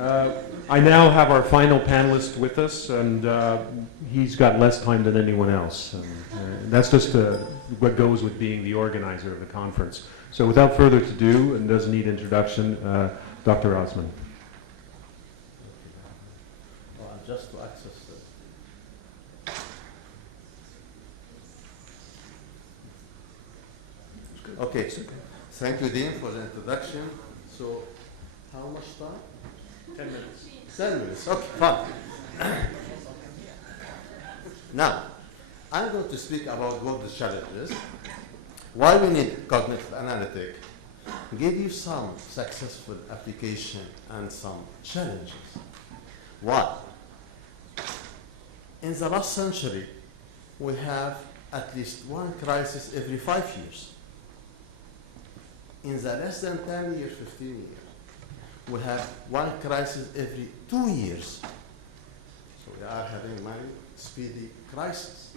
I now have our final panelist with us, and he's got less time than anyone else. And that's just what goes with being the organizer of the conference. So without further ado, and doesn't need introduction, Dr. Osman. Just to access the... Okay, thank you, Dean, for the introduction. So, how much time? 10 minutes. 10 minutes, okay, fine. Now, I'm going to speak about what the challenge is, why we need cognitive analytic, give you some successful application and some challenges. Why? In the last century, we have at least one crisis every 5 years. In the less than 10 years, 15 years, we have one crisis every 2 years. So we are having many speedy crises.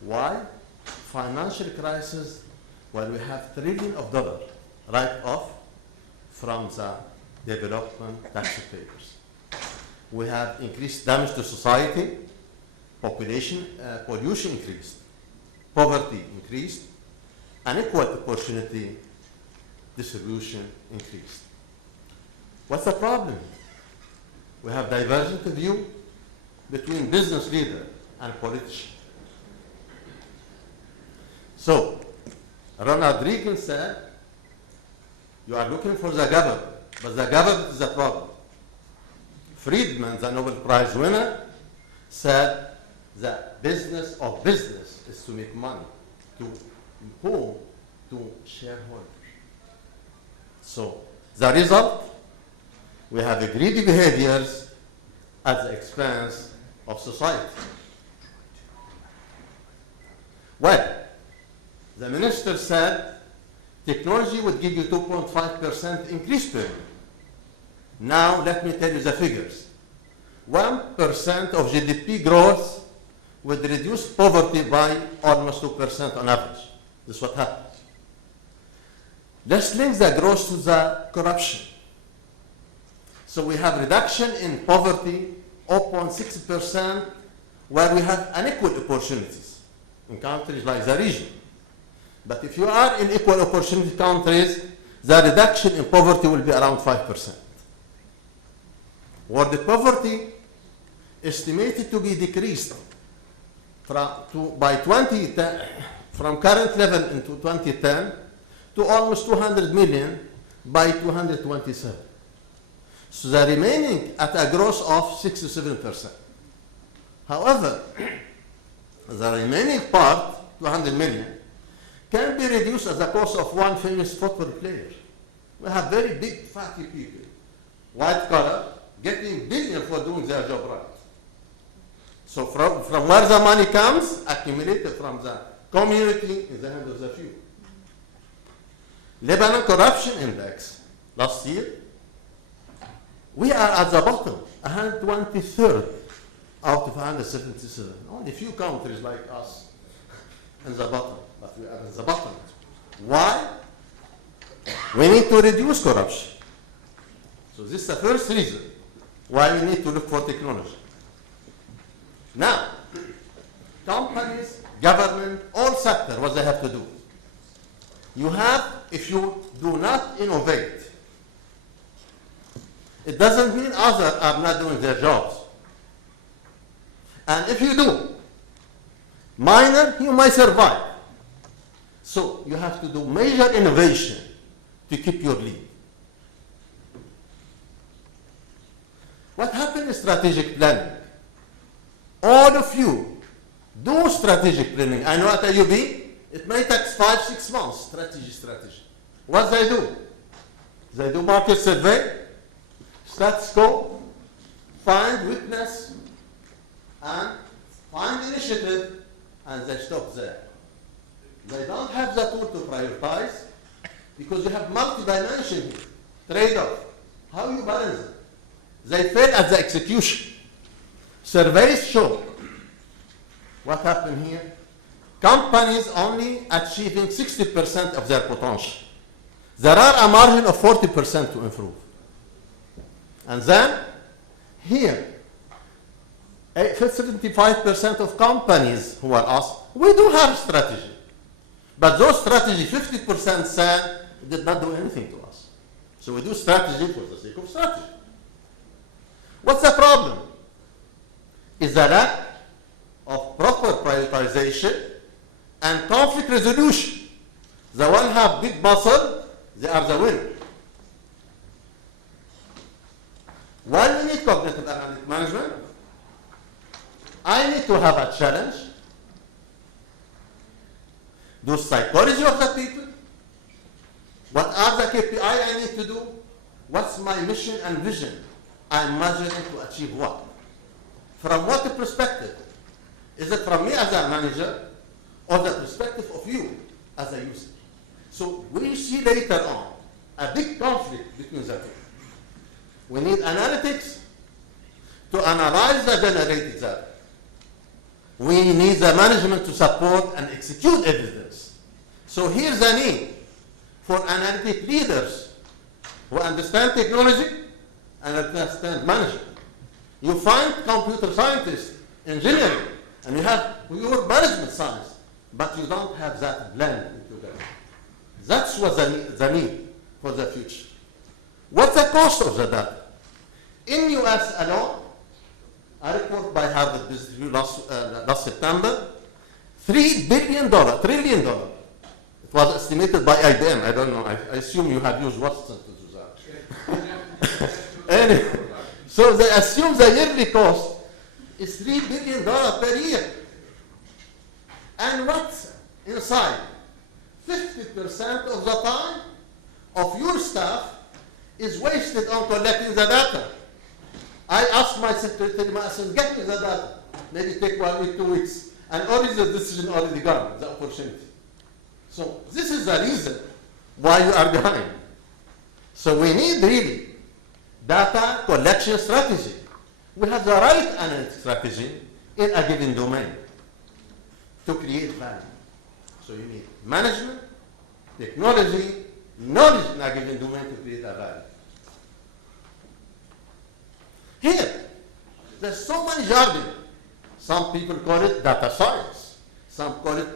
Why? Financial crisis, well, we have trillions of dollars write-off from the development taxpayers. We have increased damage to society, population, pollution increased, poverty increased, unequal opportunity distribution increased. What's the problem? We have divergent view between business leader and politician. So, Ronald Reagan said, you are looking for the government, but the government is the problem. Friedman, the Nobel Prize winner, said the business of business is to make money. To whom? To shareholders. So the result, we have greedy behaviors at the expense of society. Well, the minister said technology would give you 2.5% increase per year. Now let me tell you the figures. 1% of GDP growth would reduce poverty by almost 2% on average. This is what happens. Let's link the growth to the corruption. So we have reduction in poverty, 0.6%, where we have unequal opportunities in countries like the region. But if you are in equal opportunity countries, the reduction in poverty will be around 5%. World poverty estimated to be decreased by 2010, from current level into 2010 to almost 200 million by 227. So the remaining at a growth of 6 to 7%. However, the remaining part, 200 million, can be reduced as a cost of one famous football player. We have very big fatty people, white collar, getting billions for doing their job right. So from where the money comes, accumulated from the community in the hands of the few. Lebanon Corruption Index, last year, we are at the bottom, 123rd out of 177. Only few countries like us in the bottom, but we are at the bottom. Why? We need to reduce corruption. So this is the first reason why we need to look for technology. Now, companies, government, all sectors, what they have to do. You have, if you do not innovate, it doesn't mean others are not doing their jobs. And if you do, minor, you might survive. So you have to do major innovation to keep your lead. What happened in strategic planning? All of you do strategic planning. I know at IUB, it may take 5-6 months, strategy. What they do? They do market survey, status quo, find weakness, and find initiative, and they stop there. They don't have the tool to prioritize because you have multi-dimension trade-off. How you balance it? They fail at the execution. Surveys show what happened here. Companies only achieving 60% of their potential. There are a margin of 40% to improve. And then, here, 75% of companies who are asked, we do have strategy. But those strategy, 50% said, did not do anything to us. So we do strategy for the sake of strategy. What's the problem? Is the lack of proper prioritization and conflict resolution. The one have big muscle, they are the winner. While we need cognitive analytic management, I need to have a challenge, do psychology of the people, what are the KPI I need to do, what's my mission and vision, I'm measuring to achieve what. From what perspective? Is it from me as a manager or the perspective of you as a user? So we see later on a big conflict between the two. We need analytics to analyze the generated data. We need the management to support and execute evidence. So here's the need for analytic leaders who understand technology and understand management. You find computer scientists, engineering, and you have your management science, but you don't have that blend together. That's what the need for the future. What's the cost of the data? In US alone, a report by Harvard Business Review last September, $3 trillion. It was estimated by IBM. I don't know. I assume you have used Watson to do that. Anyway, so they assume the yearly cost is $3 billion per year. And what's inside? 50% of the time of your staff is wasted on collecting the data. I asked my secretary, I said, get me the data. Maybe take 1 week, 2 weeks. And already the decision already gone, the opportunity. So this is the reason why you are behind. So we need really data collection strategy. We have the right analytic strategy in a given domain to create value. So you need management, technology, knowledge in a given domain to create a value. Here, there's so many jargon. Some people call it data science. Some call it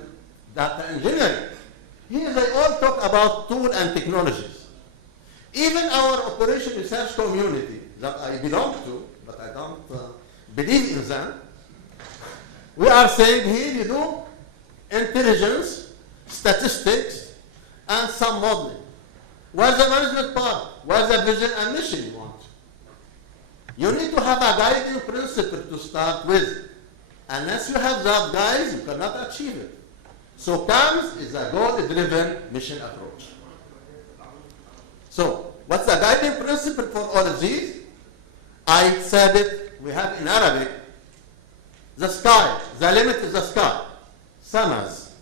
data engineering. Here they all talk about tools and technologies. Even our operation research community that I belong to, but I don't believe in them, we are saying here you do intelligence, statistics, and some modeling. Where's the management part? Where's the vision and mission you want? You need to have a guiding principle to start with. Unless you have that guide, you cannot achieve it. So CAMS is a goal-driven mission approach. So what's the guiding principle for all of these? I said it, we have in Arabic, the sky, the limit is the sky, samas.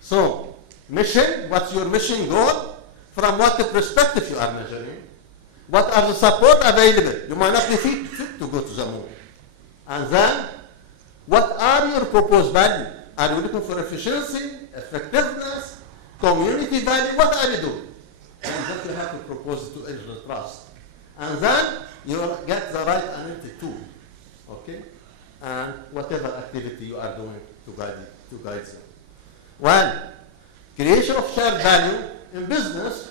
So mission, what's your mission goal? From what perspective you are measuring? What are the support available? You might not be fit to go to the moon. And then, what are your proposed value? Are you looking for efficiency, effectiveness, community value? What are you doing? And that you have to propose to Israel Trust. And then you get the right analytic tool, okay? And whatever activity you are doing to guide them. One, creation of shared value in business,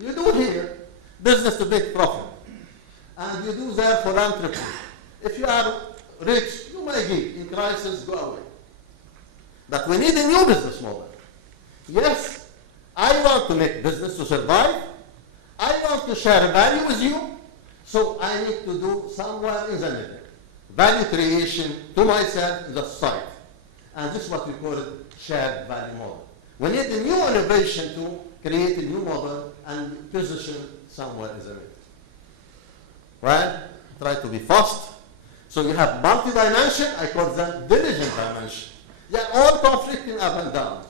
you do here, business to make profit. And you do there philanthropy. If you are rich, you may give. In crisis, go away. But we need a new business model. Yes, I want to make business to survive. I want to share value with you. So I need to do somewhere in the middle. Value creation to myself in the society. And this is what we call it shared value model. We need a new innovation to create a new model and position somewhere in the middle. Right? Try to be fast. So you have multi-dimension, I call them diligent dimension. They are all conflicting up and down.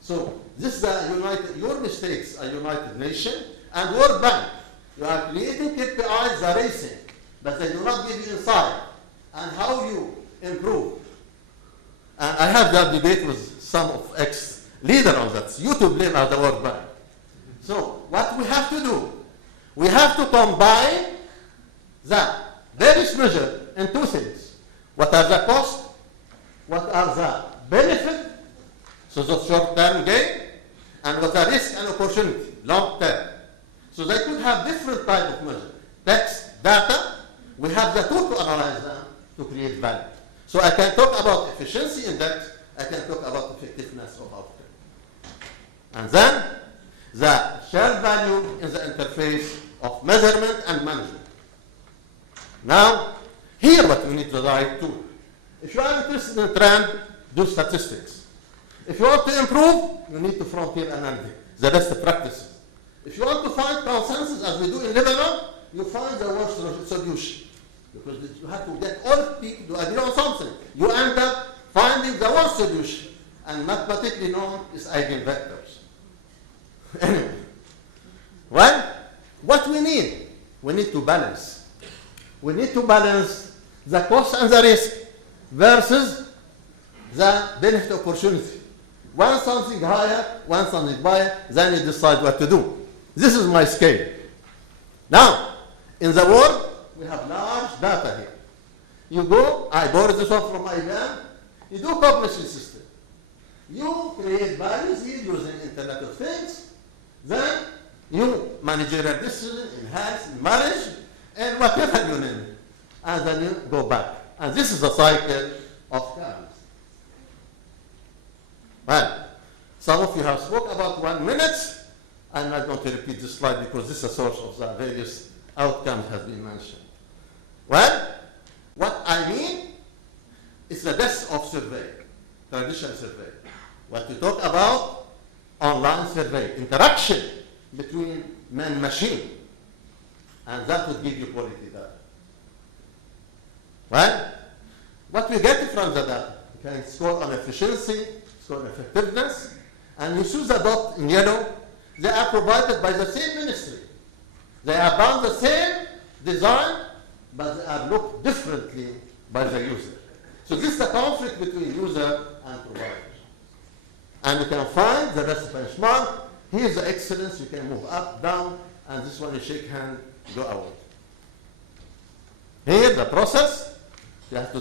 So this is the United, your mistakes are United Nations and World Bank. You are creating KPIs, the racing, but they do not give you insight and how you improve. And I have that debate with some of ex-leaders on that. You to blame as the World Bank. So what we have to do, we have to combine The various measure in two things. What are the costs? What are the benefits? So the short-term gain, and what are risk and opportunity, long-term. So they could have different type of measure. Text, data, we have the tool to analyze them to create value. So I can talk about efficiency index, I can talk about effectiveness of outcome. And then the shared value in the interface of measurement and management. Now, here what we need the right tool. If you are interested in trend, do statistics. If you want to improve, you need to frontier analytics, the best practices. If you want to find consensus, as we do in Lebanon, you find the worst solution. Because you have to get all people to agree on something. You end up finding the worst solution. And mathematically known is eigenvectors. Anyway, well, what we need to balance. We need to balance the cost and the risk versus the benefit opportunity. When something higher, when something higher, then you decide what to do. This is my scale. Now, in the world, we have large data here. You go, I borrowed this one from Ibrahim, you do cognition system. You create values here using Internet of Things, then you managerial decision, enhance, manage, and whatever you name it. And then you go back. And this is the cycle of currency. Well, some of you have spoke about 1 minute. I'm not going to repeat this slide because this is a source of the various outcomes has been mentioned. Well, what I mean is the best of survey, traditional survey. What we talk about, online survey, interaction between man and machine. And that would give you quality data. Well, what we get from the data, you can score on efficiency, score on effectiveness, and you see the dot in yellow, they are provided by the same ministry. They are done the same design, but they are looked differently by the user. So this is the conflict between user and provider. And you can find the best benchmark. Here's the excellence. You can move up, down, and this one you shake hand, go away. Here, the process. You have to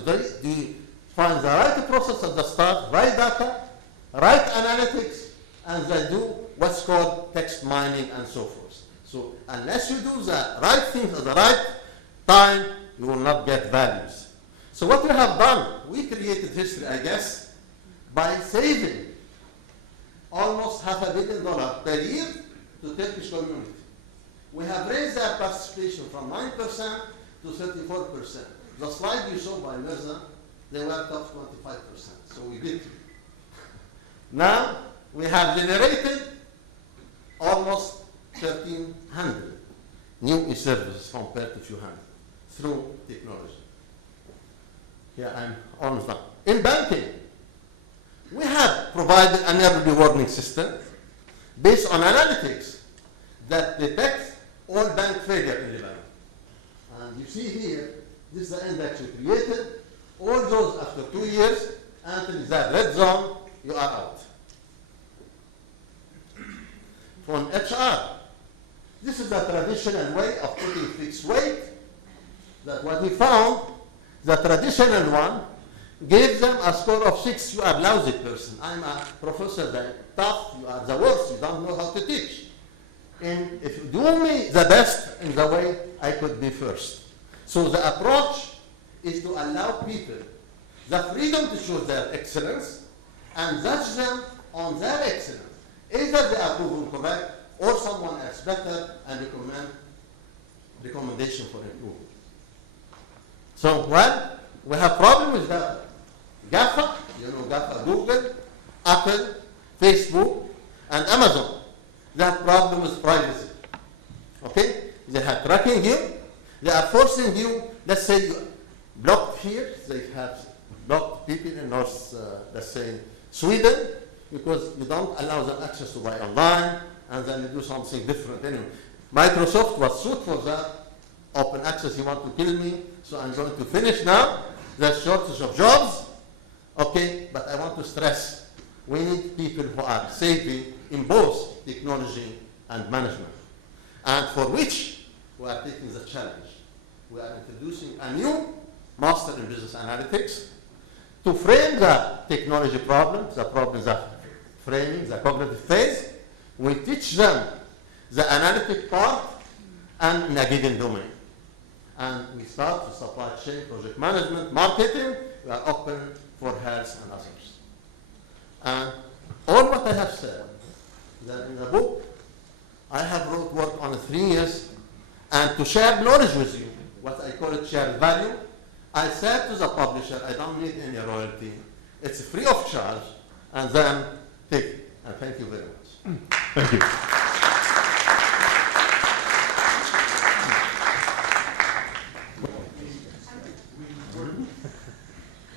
find the right process at the start, right data, right analytics, and then do what's called text mining and so forth. So unless you do the right things at the right time, you will not get values. So what we have done, we created history, I guess, by saving almost $500 million per year to Turkish community. We have raised their participation from 9% to 34%. The slide you saw by Mirza, they were top 25%. So we did. Now we have generated almost 1,300 new e-services compared to few hundred through technology. Yeah, I'm almost done. In banking, we have provided an early warning system based on analytics that detects all bank failure in Lebanon. And you see here, this is the index we created. All those after 2 years, until that red zone, you are out. From HR, this is the traditional way of putting fixed weight. That what we found, the traditional one, gave them a score of 6, you are a lousy person. I'm a professor, that tough, you are the worst, you don't know how to teach. And if you do me the best in the way, I could be first. So the approach is to allow people the freedom to choose their excellence and judge them on their excellence. Either they are proven correct or someone else better and recommend recommendation for improvement. So, well, we have problem with that. GAFA, you know GAFA, Google, Apple, Facebook, and Amazon. They have problem with privacy. Okay? They are tracking you. They are forcing you, let's say you blocked here, they have blocked people in North, let's say, Sweden, because you don't allow them access to buy online, and then you do something different anyway. Microsoft was sued for that. Open access, you want to kill me, so I'm going to finish now. There's shortage of jobs. Okay, but I want to stress, we need people who are savvy in both technology and management, and for which we are taking the challenge. we are introducing a new master in business analytics to frame the technology problems, the problems of framing, the cognitive phase. We teach them the analytic part and in a given domain. And we start with supply chain, project management, marketing. We are open for health and others. And all what I have said, that in the book, I have wrote work on 3 years, and to share knowledge with you, what I call it shared value, I said to the publisher, I don't need any royalty. It's free of charge, and then take it. And thank you very much. Thank you.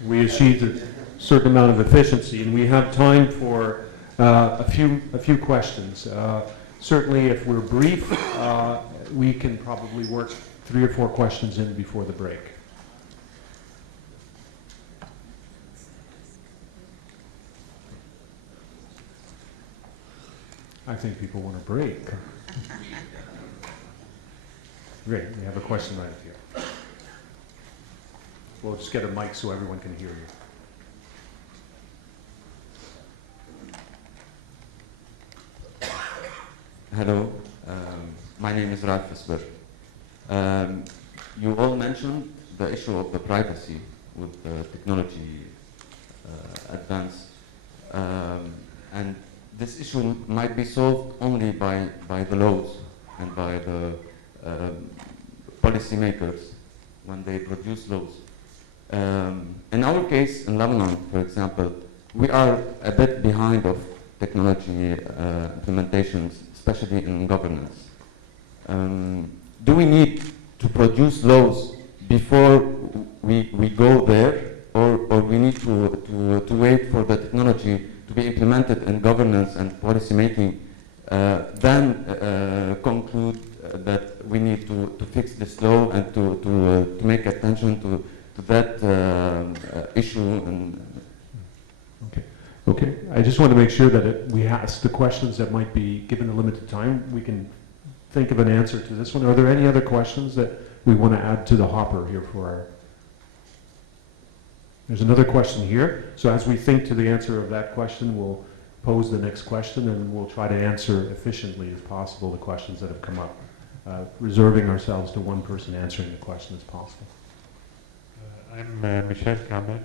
We achieved a certain amount of efficiency, and we have time for a few questions. Certainly, if we're brief, we can probably work 3 or 4 questions in before the break. I think people want a break. Great, we have a question right here. We'll just get a mic so everyone can hear you. Hello, my name is Ralph Esper. You all mentioned the issue of the privacy with technology advance, and this issue might be solved only by the laws and by the policymakers when they produce laws. In our case, in Lebanon, for example, we are a bit behind of technology implementations, especially in governance. Do we need to produce laws before we go there, or we need to wait for the technology to be implemented in governance and policy making, then conclude that we need to fix this law and to make attention to that issue? And Okay. I just want to make sure that we ask the questions that might be, given the limited time, we can think of an answer to this one. Are there any other questions that we want to add to the hopper here for our... There's another question here. So as we think to the answer of that question, we'll pose the next question, and we'll try to answer efficiently as possible the questions that have come up, reserving ourselves to one person answering the question as possible. I'm Michel Kamel.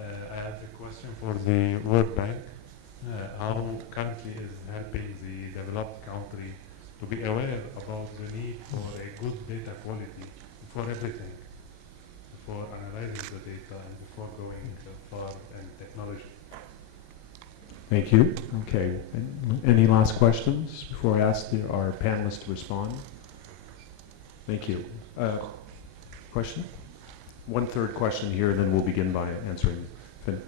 I have a question for the World Bank. How currently is helping the developed country to be aware about the need for a good data quality for everything, for analyzing the data and before going far in technology? Thank you. Okay. Any last questions before I ask our panelists to respond? Thank you. Question? One third question here, and then we'll begin by answering. Finn.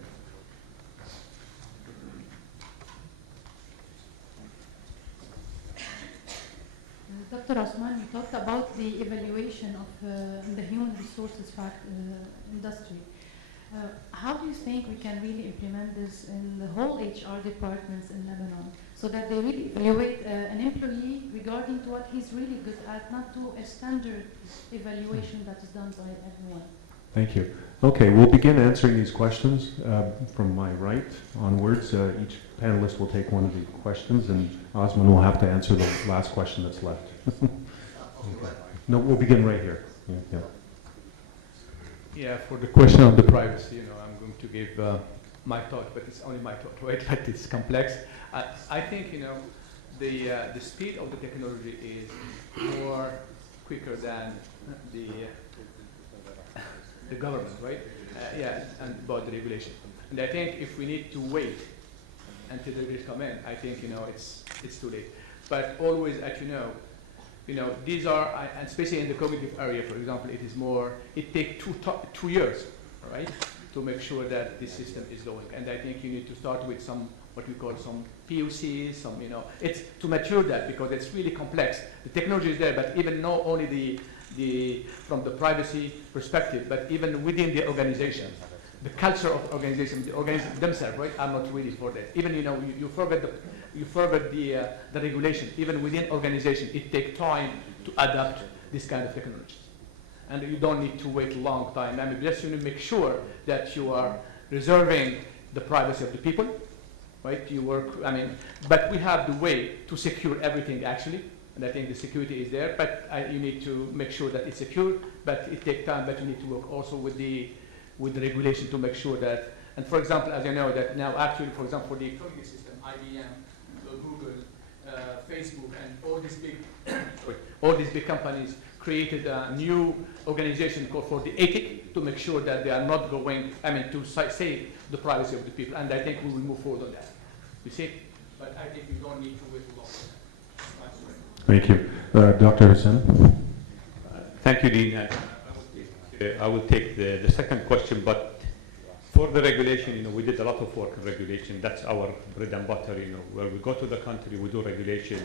Dr. Osman, you talked about the evaluation of the human resources industry. How do you think we can really implement this in the whole HR departments in Lebanon, so that they really evaluate an employee regarding to what he's really good at, not to a standard evaluation that is done by everyone? Thank you. Okay, we'll begin answering these questions from my right onwards. Each panelist will take one of the questions, and Osman will have to answer the last question that's left. Okay. No, we'll begin right here. Yeah. Yeah, for the question of the privacy, I'm going to give my thought, but it's only my thought, right? But it's complex. I think, the speed of the technology is more quicker than the government, right? And about the regulation. And I think if we need to wait until the regulation come in, I think, it's too late. But always, as these are, and especially in the cognitive area, for example, it takes 2 years, right, to make sure that this system is going. And I think you need to start with what we call some POCs, it's to mature that, because it's really complex. The technology is there, but even not only from the privacy perspective, but even within the organization, the culture of the organization themselves, right? I'm not ready for that. Even you forget the regulation. Even within organization, it takes time to adapt this kind of technology. and you don't need to wait a long time. I mean, just you need to make sure that you are reserving the privacy of the people, right? You work, I mean, but we have the way to secure everything actually, and I think the security is there, but you need to make sure that it's secure, but it takes time, but you need to work also with the regulation to make sure that, and for example, as you know, that now actually, for example, for the economic system, IBM, Google, Facebook, and all these big companies created a new organization called for the ethic to make sure that they are not going, I mean, to save the privacy of the people, and I think we will move forward on that. You see? But I think we don't need to wait long. Thank you. Dr. Hussain? Thank you, Dean. I will take the second question, but for the regulation, we did a lot of work in regulation. That's our bread and butter, where we go to the country, we do regulation.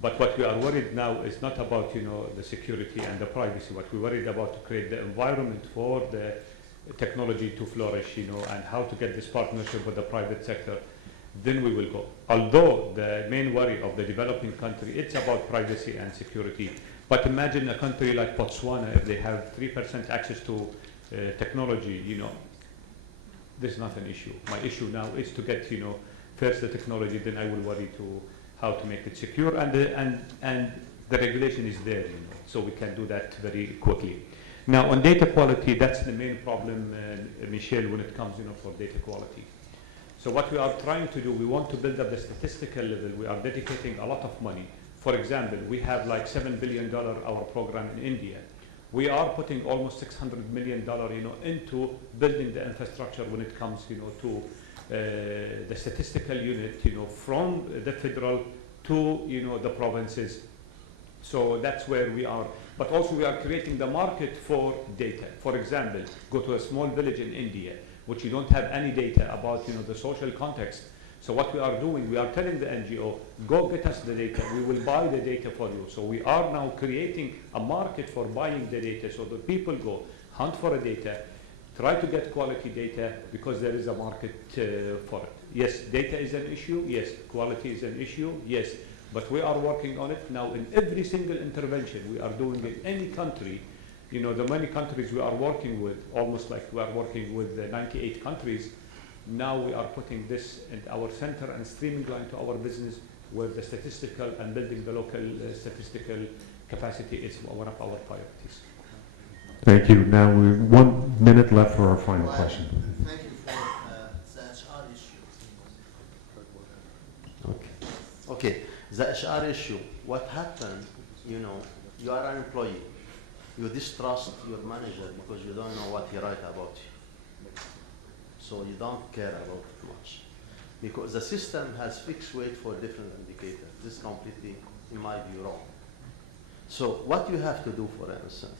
But what we are worried now is not about, the security and the privacy. What we're worried about to create the environment for the technology to flourish, and how to get this partnership with the private sector. Then we will go. Although the main worry of the developing country, it's about privacy and security. But imagine a country like Botswana, if they have 3% access to technology, this is not an issue. My issue now is to get, first the technology, then I will worry to how to make it secure, and the regulation is there, so we can do that very quickly. Now, on data quality, that's the main problem, Michelle, when it comes, for data quality. So what we are trying to do, we want to build up the statistical level. We are dedicating a lot of money. For example, we have like $7 billion our program in India. We are putting almost $600 million, into building the infrastructure when it comes, to the statistical unit, from the federal to, the provinces. So that's where we are. But also we are creating the market for data. For example, go to a small village in India, which you don't have any data about, the social context. So what we are doing, we are telling the NGO, go get us the data, we will buy the data for you. So we are now creating a market for buying the data, so the people go hunt for a data, try to get quality data, because there is a market for it. Yes, data is an issue, yes, quality is an issue, yes, but we are working on it now in every single intervention we are doing in any country. The many countries we are working with, almost like we are working with 98 countries, now we are putting this in our center and streamlining to our business, where the statistical and building the local statistical capacity is one of our priorities. Thank you. Now, 1 minute left for our final question. Thank you for the HR issue. Okay, the HR issue. What happened, you are an employee. You distrust your manager because you don't know what he writes about you. So you don't care about it much. Because the system has fixed weight for different indicators. This is completely, in my view, wrong. So what you have to do, for instance,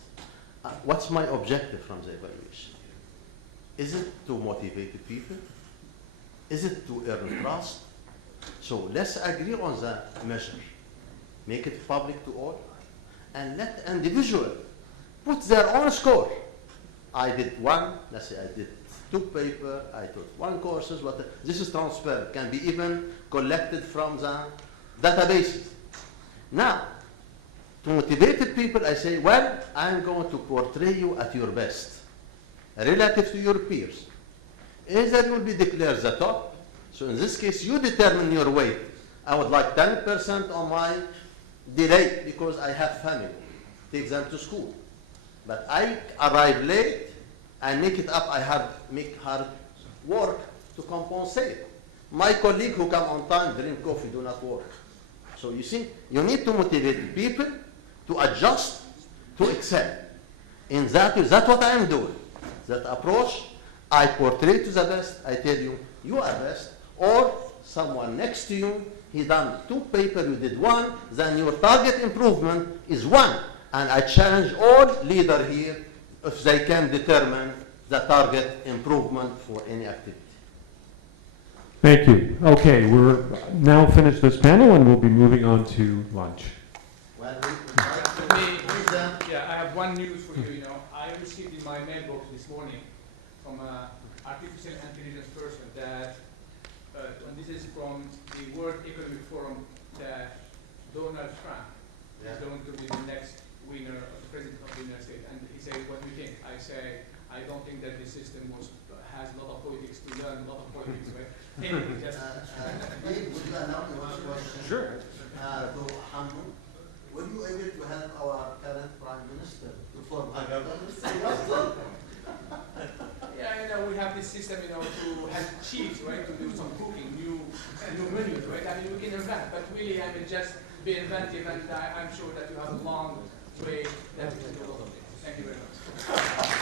what's my objective from the evaluation? Is it to motivate the people? Is it to earn trust? So let's agree on the measure. Make it public to all. And let the individual put their own score. I did one, let's say I did 2 papers, I took 1 courses, this is transparent, can be even collected from the databases. Now, to motivate the people, I say, well, I'm going to portray you at your best, relative to your peers. Either you will be declared the top, so in this case, you determine your weight. I would like 10% on my delay because I have family, take them to school. But I arrive late, I make it up, I have make hard work to compensate. My colleague who come on time, drink coffee, do not work. So you see, you need to motivate people to adjust, to excel. In that's what I am doing. That approach, I portray to the best, I tell you, you are best, or someone next to you, he done 2 papers, you did 1, then your target improvement is 1. And I challenge all leaders here if they can determine the target improvement for any activity. Thank you. Okay, we're now finished this panel and we'll be moving on to lunch. Well, Yeah, I have one news for you. I received in my mailbox this morning from an artificial intelligence person that, and this is from the World Economic Forum, that Donald Trump is going to be the next winner, president of the United States, and he said, "What do you think?" I say, "I don't think that the system has a lot of politics to learn, a lot of politics." Right? Anyway, just Dave, would you allow me one question? Sure. To Hamid, were you able to help our current Prime Minister to form a government? yeah, we have this system, to have chiefs, right, to do some cooking, new menus, right? I mean, we can invent, but really, just be inventive, and I'm sure that you have a long way that we can do a lot of things. Thank you very much.